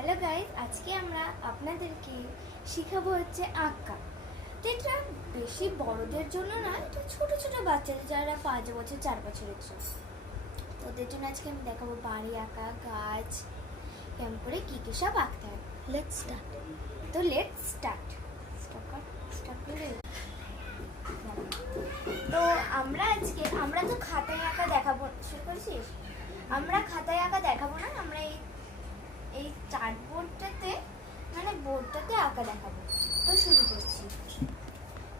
Hello guys, আজকে আমরা আপনাদেরকে শেখাবো হচ্ছে আঁকা। তো এটা বেশি বড়দের জন্য না, এটা ছোট ছোট বাচ্চাদের যারা 5 বছর 4 বছরের জন্য। তো ওদের জন্য আজকে আমি দেখাবো বাড়ি আঁকা, গাছ, কেমন করে কী কী সব আঁকতে হয়। Let's start. তো লেটস স্টার্ট করে। তো আমরা তো খাতায় আঁকা দেখাবো, শুরু করেছিস? আমরা খাতায় আঁকা দেখাবো না, আমরা এই চার্টবোর্ডটাতে বোর্ডটাতে আঁকা দেখাবো। তো শুরু করছি।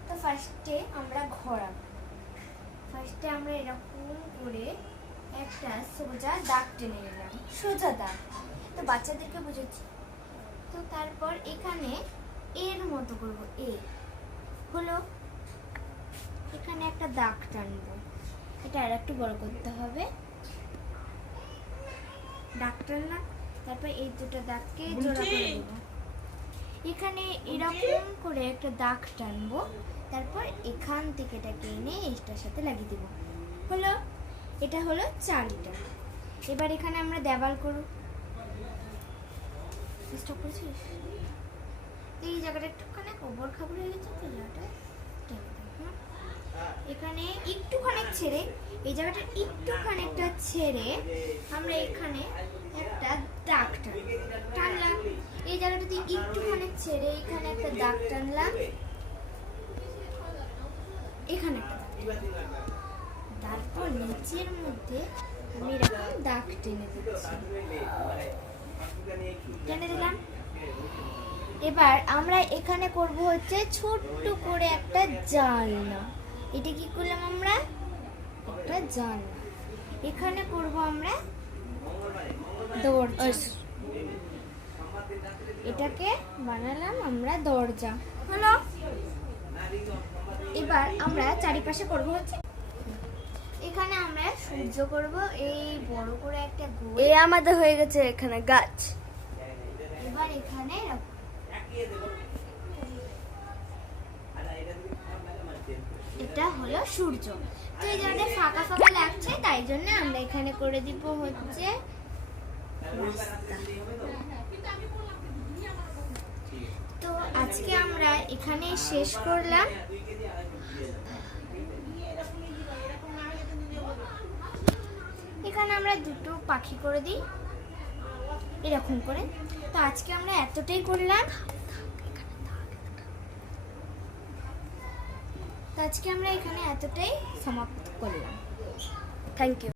তো ফার্স্টে আমরা ঘোরাবো। ফার্স্টে আমরা এরকম করে একটা সোজা দাগ টেনে নিলাম, সোজা দাগ। তো বাচ্চাদেরকে বুঝেছি। তো তারপর এখানে এর মতো করবো, এ হলো এখানে একটা দাগ টানবো। এটা আর একটু বড় করতে হবে। দাগ টানলাম, তারপর এই দুটো দাগকে জোড়া করে দেবো। এখানে এরকম করে একটা দাগ টানবো, তারপর এখান থেকে এটাকে এনে এটার সাথে লাগিয়ে দেবো। হলো, এটা হলো চালটা। এবার এখানে আমরা দেওয়াল করব। চেষ্টা করছিস? তো এই জায়গাটা একটুখানি ওবর খাবার হয়ে গেছে, তো জায়গাটা এখানে একটুখানি ছেড়ে, এই জায়গাটা একটুখানিকটা ছেড়ে আমরা এখানে একটা দাগ টানলাম। এই জায়গাটাতে একটুখানি ছেড়ে এখানে একটা দাগ টানলাম, এখানে একটা দাগ। তারপর নিচের মধ্যে আমি এরকম দাগ টেনে দিলাম। এবার আমরা এখানে করব হচ্ছে ছোট্ট করে একটা জানলা। এটা কি করলাম আমরা? একটা জানলা। এখানে করব আমরা দরজা। এটাকে বানালাম আমরা দরজা। হলো, এবার আমরা চারিপাশে করব হচ্ছে, এখানে আমরা সূর্য করব। এই বড় করে একটা গোল, এই আমাদের হয়ে গেছে এখানে গাছ। এবার এখানে এটা হলো সূর্য। তো এই জায়গাটা ফাঁকা ফাঁকা লাগছে, তাই জন্য আমরা এখানে করে দিব হচ্ছে রাস্তা। তো আজকে আমরা এখানে শেষ করলাম। এখানে আমরা দুটো পাখি করে দিই এরকম করে। তো আজকে আমরা এতটাই করলাম। তো আজকে আমরা এখানে এতটাই সমাপ্ত করলাম। Thank you.